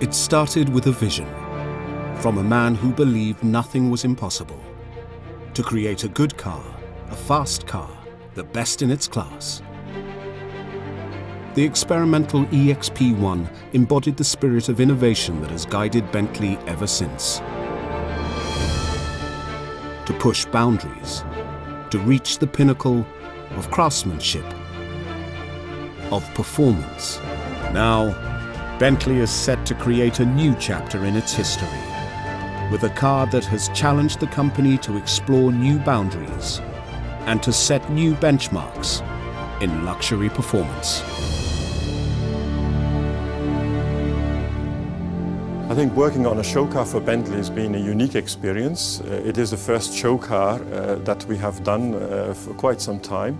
It started with a vision, from a man who believed nothing was impossible, to create a good car, a fast car, the best in its class. The experimental EXP1 embodied the spirit of innovation that has guided Bentley ever since. To push boundaries, to reach the pinnacle of craftsmanship, of performance. Now, Bentley is set to create a new chapter in its history, with a car that has challenged the company to explore new boundaries and to set new benchmarks in luxury performance. I think working on a show car for Bentley has been a unique experience. It is the first show car that we have done for quite some time.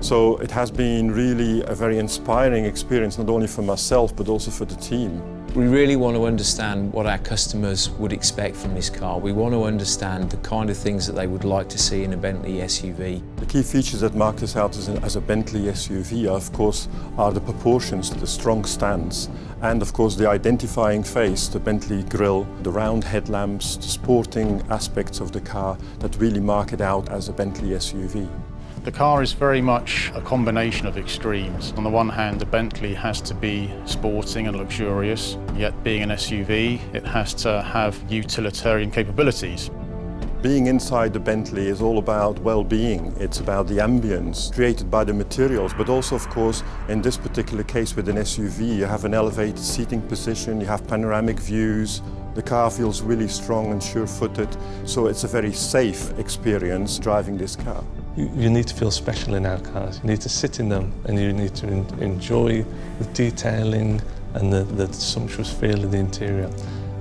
So it has been really a very inspiring experience, not only for myself, but also for the team. We really want to understand what our customers would expect from this car. We want to understand the kind of things that they would like to see in a Bentley SUV. The key features that mark this out as a Bentley SUV, of course, are the proportions, the strong stance, and of course the identifying face, the Bentley grille, the round headlamps, the sporting aspects of the car that really mark it out as a Bentley SUV. The car is very much a combination of extremes. On the one hand, the Bentley has to be sporting and luxurious, yet being an SUV, it has to have utilitarian capabilities. Being inside the Bentley is all about well-being. It's about the ambience created by the materials, but also, of course, in this particular case with an SUV, you have an elevated seating position, you have panoramic views. The car feels really strong and sure-footed, so it's a very safe experience driving this car. You need to feel special in our cars. You need to sit in them and you need to enjoy the detailing and the sumptuous feel of the interior.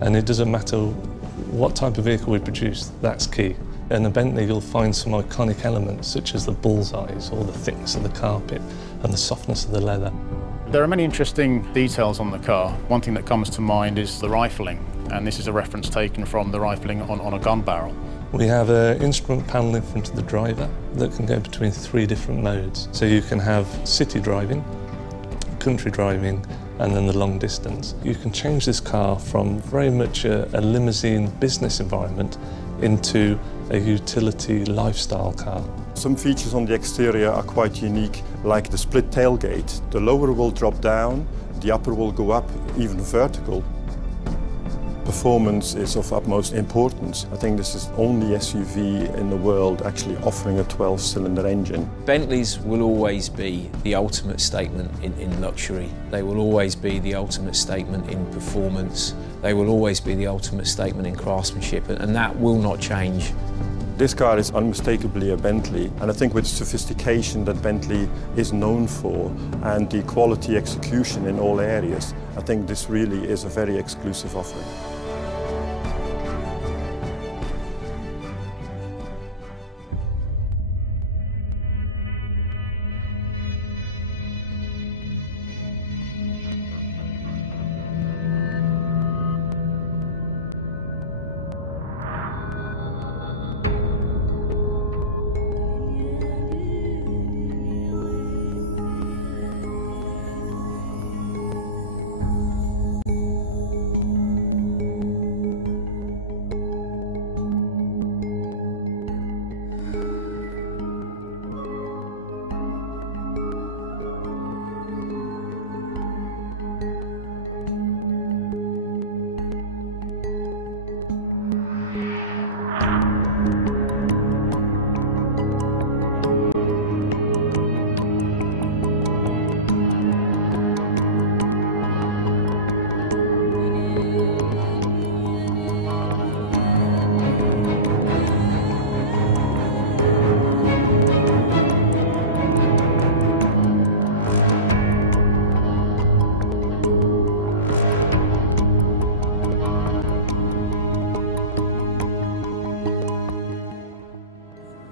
And it doesn't matter what type of vehicle we produce, that's key. In a Bentley you'll find some iconic elements such as the bullseyes or the thickness of the carpet and the softness of the leather. There are many interesting details on the car. One thing that comes to mind is the rifling, and this is a reference taken from the rifling on a gun barrel. We have an instrument panel in front of the driver that can go between 3 different modes. So you can have city driving, country driving, and then the long distance. You can change this car from very much a limousine business environment into a utility lifestyle car. Some features on the exterior are quite unique, like the split tailgate. The lower will drop down, the upper will go up, even vertical. Performance is of utmost importance. I think this is the only SUV in the world actually offering a 12-cylinder engine. Bentleys will always be the ultimate statement in luxury. They will always be the ultimate statement in performance. They will always be the ultimate statement in craftsmanship, and that will not change. This car is unmistakably a Bentley, and I think with the sophistication that Bentley is known for and the quality execution in all areas, I think this really is a very exclusive offering.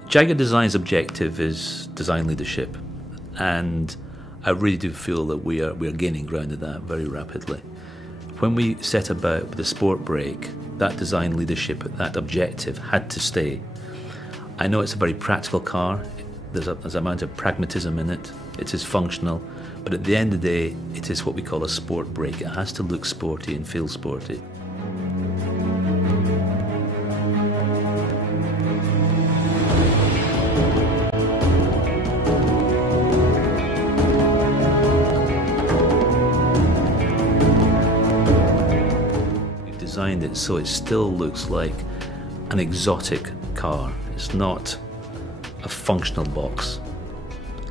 Jaguar Design's objective is design leadership, and I really do feel that we are gaining ground at that very rapidly. When we set about with the sport brake, that design leadership, that objective had to stay. I know it's a very practical car, there's an amount of pragmatism in it, it is functional, But at the end of the day, it is what we call a sport brake. It has to look sporty and feel sporty. We've designed it so it still looks like an exotic car. It's not a functional box.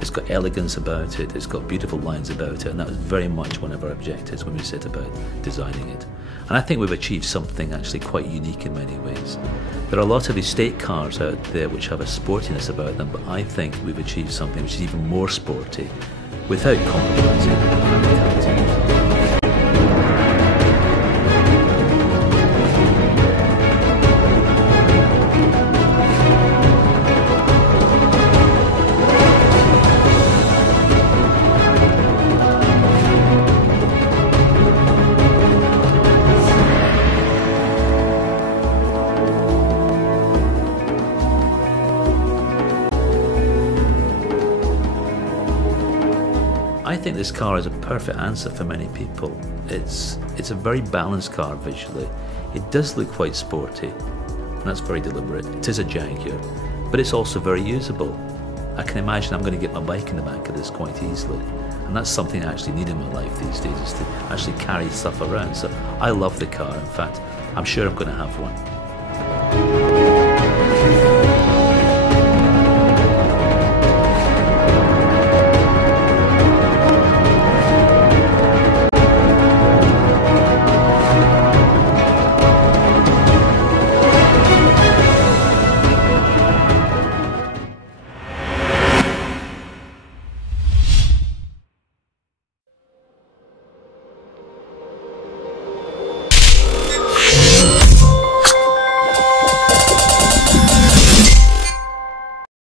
It's got elegance about it, it's got beautiful lines about it, and that was very much one of our objectives when we set about designing it. And I think we've achieved something actually quite unique in many ways. There are a lot of estate cars out there which have a sportiness about them, but I think we've achieved something which is even more sporty without compromising on the practicality. I think this car is a perfect answer for many people. It's a very balanced car visually. It does look quite sporty, and that's very deliberate. It is a Jaguar, but it's also very usable. I can imagine I'm going to get my bike in the back of this quite easily, and that's something I actually need in my life these days, is to actually carry stuff around. So I love the car. In fact, I'm sure I'm going to have one.